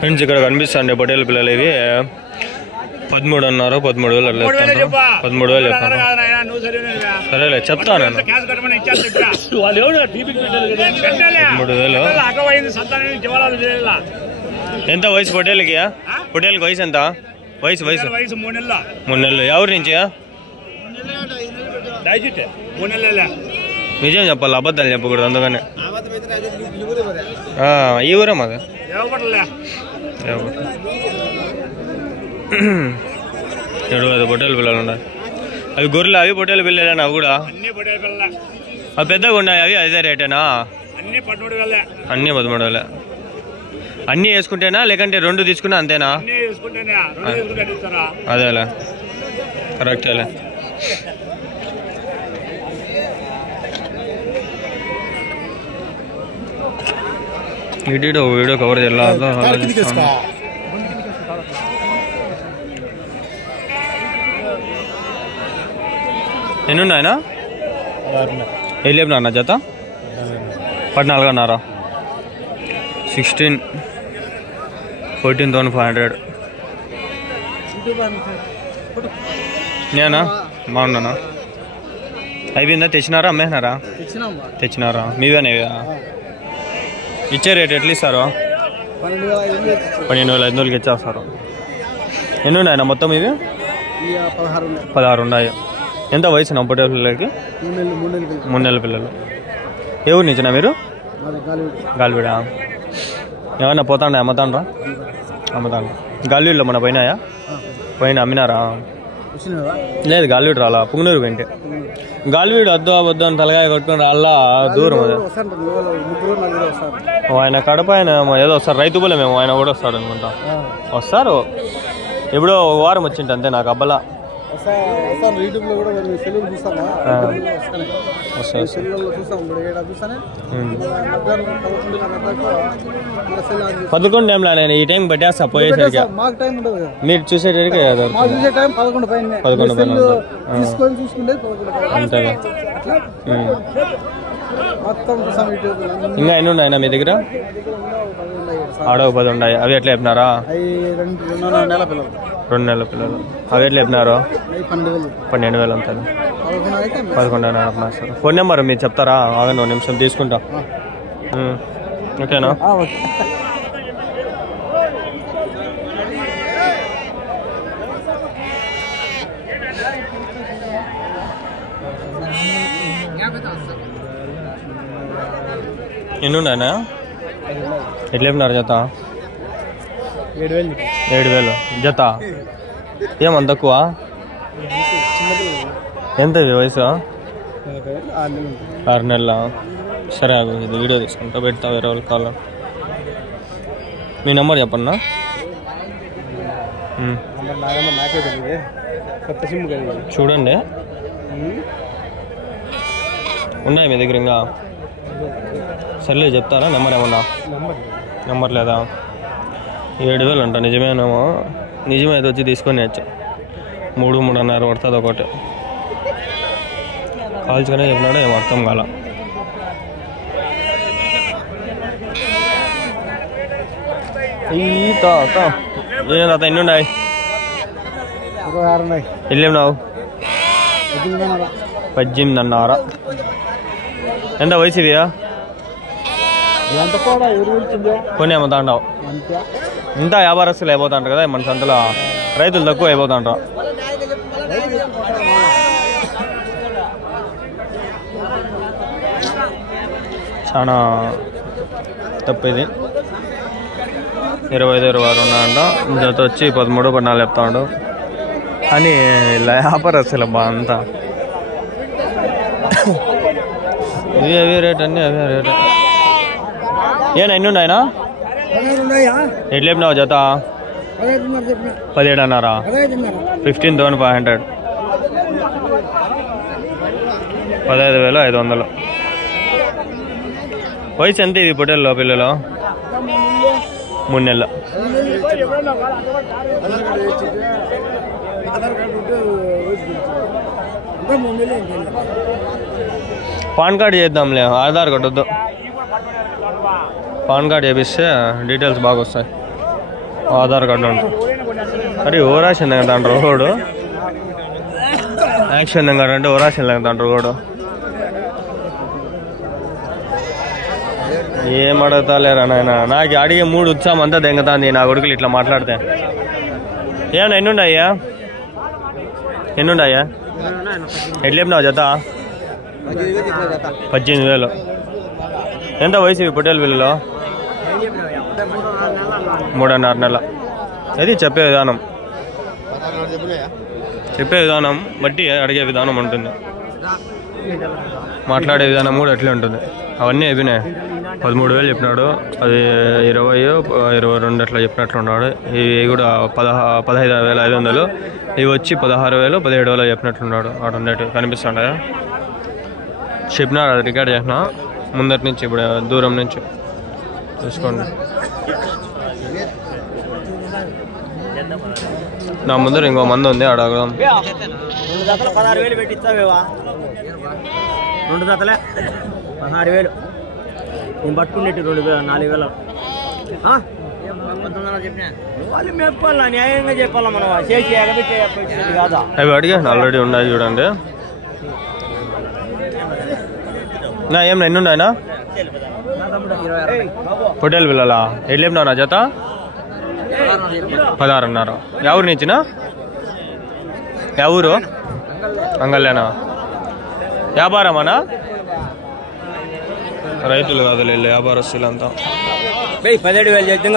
Friends ఇక్కడ కనిపిస్తాండి పొట్టేలు పిల్లలు ఇవి 13 అన్నారు 13,000 అట్లా 13,000 చెప్తాను సరేలే చెప్తాను 13,000 ఎంత వయసు పొట్టేలకి పొట్టేలకి వయసు ఎంత వయసు 3 నెలలు ఎవరి నుంచి నిజం చెప్పాలి అబద్ధాలు చెప్పకూడదు అందుకని ఈ ఊరే మాది పొట్టేలు పిల్లలు ఉన్నాయి అవి గొర్రెలు అవి పొట్టేలు పిల్లలేనా అవి కూడా అవి పెద్దగా ఉన్నాయి అవి అదే రేటేనా అన్నీ 13,000 అన్నీ వేసుకుంటేనా లేకంటే 2 తీసుకున్నా అంతేనా అదేలే కరెక్టేలే వీడియో కవర్ చేయాలి ఎన్ని ఉన్నాయనా ఏం లేపునా అన్న జత 14 అన్నారా 14,500 నేనా బాగున్నానా అయిపోయిందా తెచ్చినారా అమ్మేసినారా తెచ్చినారా మీవేనా ఇచ్చే రేట్ ఎట్లా ఇస్తారు 12,500కి ఇచ్చేస్తారు ఎన్ని ఉన్నాయన్నా మొత్తం ఇవి 16 ఉన్నాయి ఎంత వయసు నా పొట్టేల పిల్లలకి 3 నెలల పిల్లలు ఏ ఊరు నుంచినా మీరు గాలివీడా ఏమన్నా పోతాండా అమ్ముతాండ్రా గాలివీడులో మన పోయినాయా అమ్మినారా లేదు గాలివీడు రాలా పుంగనూరు వెంటే గాలివీడు వద్దు అని తలగాయ కొట్టుకుని అలా దూరం అది ఆయన కడప ఆయన ఏదో వస్తారు రైతు బలం మేము ఆయన కూడా వస్తాడు అనుకుంటా వస్తారు ఎప్పుడో వారం వచ్చింట అంతే నాకు అబ్బలా పదకొండు టైంలో నేను ఈ టైం పెట్టేస్తా పోయేసరికి మీరు చూసేసరికి 11 అంతేగా ఇంకా ఎన్ని ఉన్నాయన్నా మీ దగ్గర ఆడవ 10 ఉన్నాయి అవి ఎట్లా చెప్పినారా 2 నెలల పిల్లలు అవి ఎట్లా చెప్పినారు 12,000 అంతా 11,500 సార్ ఫోన్ నెంబర్ మీరు చెప్తారా ఆగండి 1 నిమిషం తీసుకుంటా ఓకేనా ఎన్ని ఉన్నాయన్నా ఎట్లా చెప్పినారు జత 7,000 జత ఏమంత తక్కువ ఎంత వయసు 6 నెలల సరే ఇది వీడియో తీసుకుంటా పెడతా వేరే వాళ్ళకి కావాలి మీ నెంబర్ చెప్పన్నా చూడండి ఉన్నాయి మీ దగ్గర ఇంకా సర్లే చెప్తారా నెంబర్ ఏమన్నా నెంబర్ లేదా 7,000 అంట నిజమేనేమో నిజమైతే వచ్చి తీసుకొని వచ్చు 3-3.5 పడుతుంది ఒకటి కాల్చుకునే చెప్పినాడు ఏం అర్థం కాల ఏం తాత ఎన్ని ఉన్నాయి వెళ్ళేనావు 18,500 ఎంత వయసు ఇవియా కొన్ని అమ్ముతాంటావు ఇంత వ్యాపారస్తులు అయిపోతాంటారు కదా మన సంతలో రైతులు తక్కువ అయిపోతాంటారు చాలా తప్పు ఇది 25-26 ఉన్నాయంట జత వచ్చి 13-14 చెప్తాడు అని వ్యాపారస్తులు బా అంతా ఇవి అవే రేట్ అన్నీ అవే రేట్ ఏనా ఎన్ని ఉన్నాయనా ఎట్లా చెప్పినావు జత 17 అన్నారా 15,500 15,500 వయసు ఎంత ఇది పొట్టేల్లో పిల్లలు 3 నెలలు పాన్ కార్డు చేద్దాంలే ఆధార్ కార్డు వద్దు పాన్ కార్డ్ వేపిస్తే డీటెయిల్స్ బాగా వస్తాయి. ఆధార్ కార్డు ఉంటుంది. అరే ఓరాసింది కదా అంటారు రోడ్డు, యాక్షన్ అంటే ఓరాసింది కదా అంటారు రోడ్డు. ఏం అడుగుతా లేరా నాయన, నాకు అడిగే మూడు ఉత్సాహం అంతా దెంగతాంది నా కొడుకులు ఇట్లా మాట్లాడితే. ఏమన్నా ఎన్నుండయ్యా ఎట్లా చెప్పినావు జత? 18,000. ఎంత వయసు ఇవి పొట్టేలు పిల్లలు? 3.5 నెల. అది చెప్పే విధానం బట్టి అడిగే విధానం ఉంటుంది, మాట్లాడే విధానం కూడా అట్లే ఉంటుంది. అవన్నీ అయిపోయినాయి. 13,000 చెప్పినాడు, అది 20-22 అట్లా చెప్పినట్లున్నాడు. ఇవి కూడా 15,500. ఇవి వచ్చి 16,000 17,000 చెప్పినట్లున్నాడు. అటు ఉండేటి కనిపిస్తుండే చెప్పినాడు, అది రికార్డ్ చేసిన ముందటి నుంచి, ఇప్పుడు దూరం నుంచి చూసుకోండి. నా ముందర ఇంకో మంది ఉంది, అడగదాం. 2 జతలు 16,000 పెట్టిస్తావేవా? 2 జతలే 16,000. నేను పట్టుకునేట్టు 4,000. వాళ్ళు మెప్పాలా, న్యాయంగా చెప్పాలా, మనం చేసి ఎగబెట్టి కాదా? అవి అడిగాను ఆల్రెడీ ఉన్నాయి చూడండి. నా ఏం ఎన్ని ఉన్నాయనా పొట్టేలు పిల్లలా? ఎట్లా చెప్పినావు నా జత? 16.5. ఎవరు నిచ్చిన? ఎవరు? అంగల్లేనా? వ్యాపారమానా? రైతులు కాదు వ్యాపారస్తులంతా. 17,000 చేద్దాం,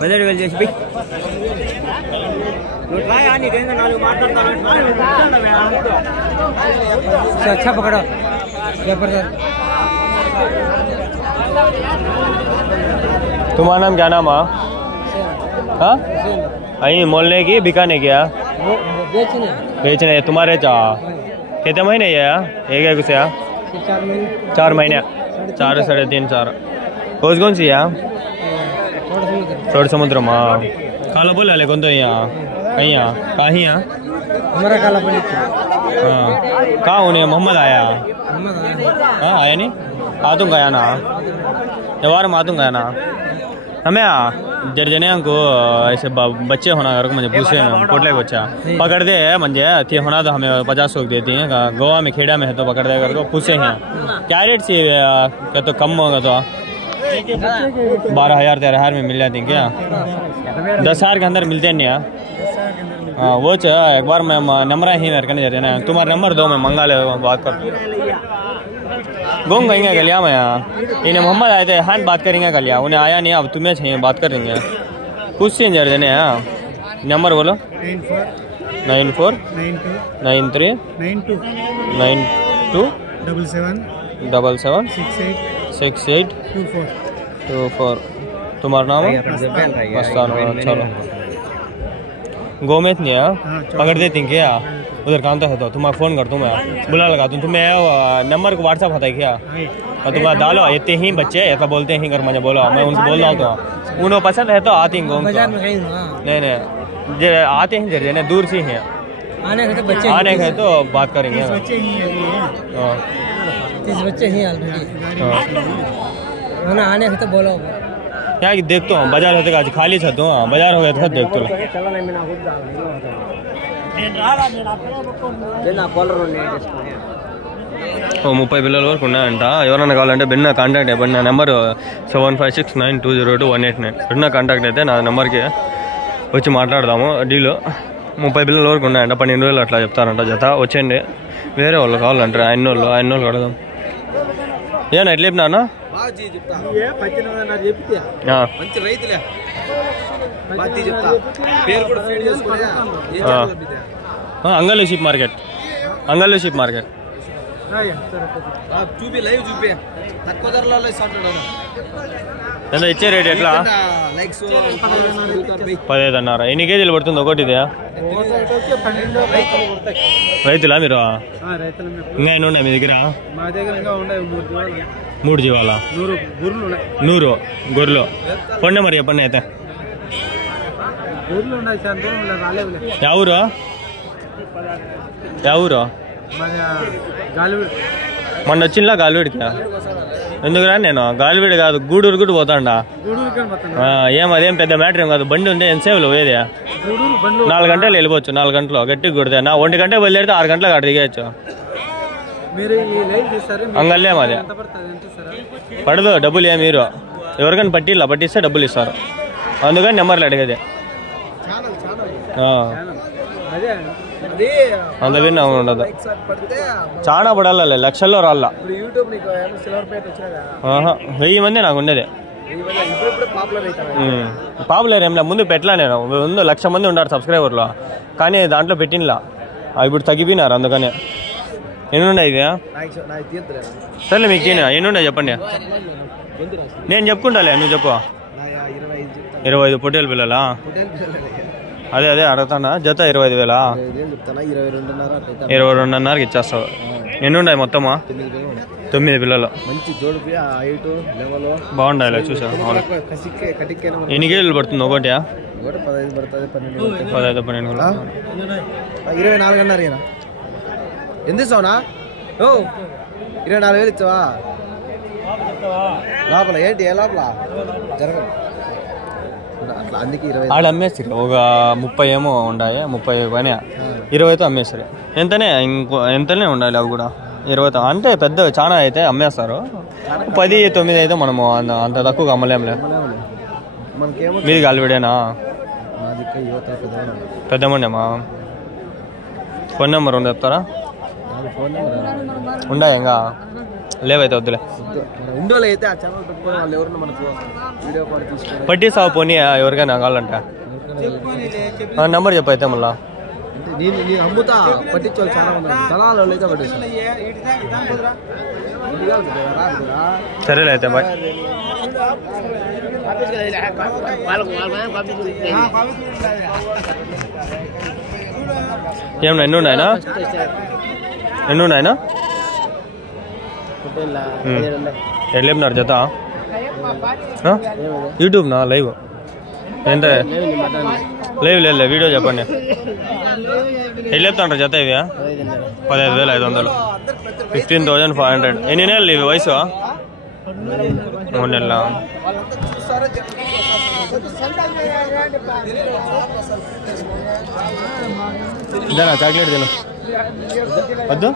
17,000 చేసి పోయి अच्छा पकड़ो। तुम्हारा नाम क्या नाम है? हाँ अहीं मोलने की बिकाने क्या? बेचने तुम्हारे चाह कितने महीने ये एक कुछ 4 महीने 4 3.5 4 कौन सी है? छोड़ समुद्र माँ काला बोला ले कौन तो यहाँ कहीं हमारा काला बोली हाँ कहाँ होने मोहम्मद आया? हाँ आया नहीं आतूँ गया ना व्यवहार में आतूँ गया ना हमें जर्जने को ऐसे बच्चे होना घर को मुझे पूछे पोटले को बच्चा पकड़ दे मुझे थी होना तो हमें 50 रुपये देती हैं। गोवा में खेड़ा में है तो पकड़ दे घर को पूछे हैं क्या रेट से क्या तो कम होगा तो 12,000 13,000 में मिल जाती क्या? 10,000 के अंदर मिलते नहीं हैं। हाँ वो एक बार मैं नंबर ही मेरे करने जाते ना तुम्हारा नंबर दो मैं मंगा ले बात कर घूम गएंगे कल मैं इन्हें मोहम्मद आए थे हाँ बात करेंगे कल उन्हें आया नहीं अब तुम्हें चाहिए बात करेंगे कुछ से जर देने हाँ नंबर बोलो 94 93 92 77 68 24 तुम्हारा नाम है? चलो गोमेत नहीं है पकड़ देती क्या उधर काम है तो तुम्हारा फ़ोन कर दूँ मैं बुला लगा दूँ तुम्हें नंबर को व्हाट्सअप होता है क्या और तुम्हारा डालो इतने ही बच्चे ऐसा बोलते हैं कर मुझे बोलो मैं उनको बोल रहा हूँ उन्हें पसंद है तो आती हैं नहीं जो आते हैं जरिए ना दूर से हैं आने के तो बात करेंगे आने तो बोलो क्या देखता हूँ बाजार होते आज खाली था तो बाजार हो गया था देख तो 30 పిల్లల వరకు ఉన్నాయంట ఎవరైనా కావాలంటే బిన్న కాంటాక్ట్ అయిపోయింది నా నెంబర్ 7569202189 బిన్న కాంటాక్ట్ అయితే నా నెంబర్కి వచ్చి మాట్లాడదాము డీలు 30 పిల్లల వరకు ఉన్నాయంట 12 రోజులు అట్లా చెప్తారంట జత వచ్చేయండి వేరే వాళ్ళు కావాలంటారు ఆయన వాళ్ళు కడదాం ఏనా ఎట్లా చెప్పినా అంగల్లో షీప్ మార్కెట్ ఎంత ఇచ్చే రేట్ ఎట్లా 15.5 ఎన్ని కేజీలు పడుతుంది ఒకటి ఇదే రైతులా మీరు ఇంకా ఎన్ని ఉన్నాయి మీ దగ్గర 3 జీవాలా 100 గొర్రెలు ఫోన్ నెంబర్ చెప్పండి అయితే ఎవరు మొన్న వచ్చిందా గాలివీడికి? ఎందుకురా నేను గాలివీడి కాదు గూడూరు కూడా పోతాడా? ఏం అదేం పెద్ద మ్యాటర్ ఏం కాదు. బండి ఉంటే ఎంతసేపులో పోయేది? 4 గంటలు వెళ్ళిపోవచ్చు. 4 గంటలు గట్టిగా కుడితే నా 1 గంట బయలుదేరితే 6 గంటలకు అక్కడ దిగేయచ్చు. అంగల్లేం అదే పడదు డబ్బులు. ఏ మీరు ఎవరికైనా పట్టిస్తే డబ్బులు ఇస్తారు. అందుకని నెంబర్లు అడిగేది. అంత విన్నా ఉండదు. చాలా పడాలి, లక్షల్లో రాళ్ళ. 1000 మంది నాకు ఉండేది. పాపులర్ ఏం లే, ముందు పెట్టలా నేను. ముందు 1,00,000 మంది ఉన్నారు సబ్స్క్రైబర్లో, కానీ దాంట్లో పెట్టినలా. ఇప్పుడు తగ్గిపోయినారు. అందుకనే. ఎన్ని ఉన్నాయి ఇవి? సరే మీకు ఎన్ని చెప్పండి, నేను చెప్పుకుంటాలే. నువ్వు చెప్పు. 25 పొట్టేలు పిల్లలా? అదే అడుగుతానా. జత 25,000. 22,500కి ఇచ్చేస్తావు. ఎన్ని ఉన్నాయి మొత్తమా? 9 పిల్లలు. బాగుండాలి చూసా. ఎన్ని కేజీలు పడుతుంది ఒకటి? 15-12. 24 అన్నారు. ఎంత ఇస్తావునా? 24,000 ఇచ్చావా? లోపల ఏంటి? ఏ లోపల జరగదు అట్లా. అందుకే 20 ఆడ అమ్మేస్తారు. ఒక 30 ఏమో ఉండాయి. 30 పైన 20తో అమ్మేస్తారు. ఎంతనే ఉండాలి అవి కూడా 20తో. అంటే పెద్ద చాలా అయితే అమ్మేస్తారు. 10-9 అయితే మనము అంత తక్కువగా అమ్మలేములే. మీది గాలివీడేనా? పెద్దమండేమా? ఫోన్ నెంబర్ ఉండి చెప్తారా? ఉండా ఇంకా లేవైతే వద్దులే. పట్టిస్తావు పోనీ ఎవరికైనా కావాలంటే నెంబర్ చెప్పైతే మళ్ళా. అమ్ముతా పట్టించోళ్ళు చాలా మంది దళాలు సరేలే అయితే బాయ్. ఏమన్నా ఎన్ని ఉన్నాయనా? ఎట్లేపున్నారు జత? యూట్యూబ్ నా లైవ్ ఎంత? లైవ్ లేదు, వీడియో చెప్పండి. ఎట్లా చెప్తాంటారు జత ఇవి? 15,500. 15,500. ఎన్ని నెలలు ఇవి వయసు? 3 నెలల. ఇదేనా చాక్లెట్ తిను? వద్దు.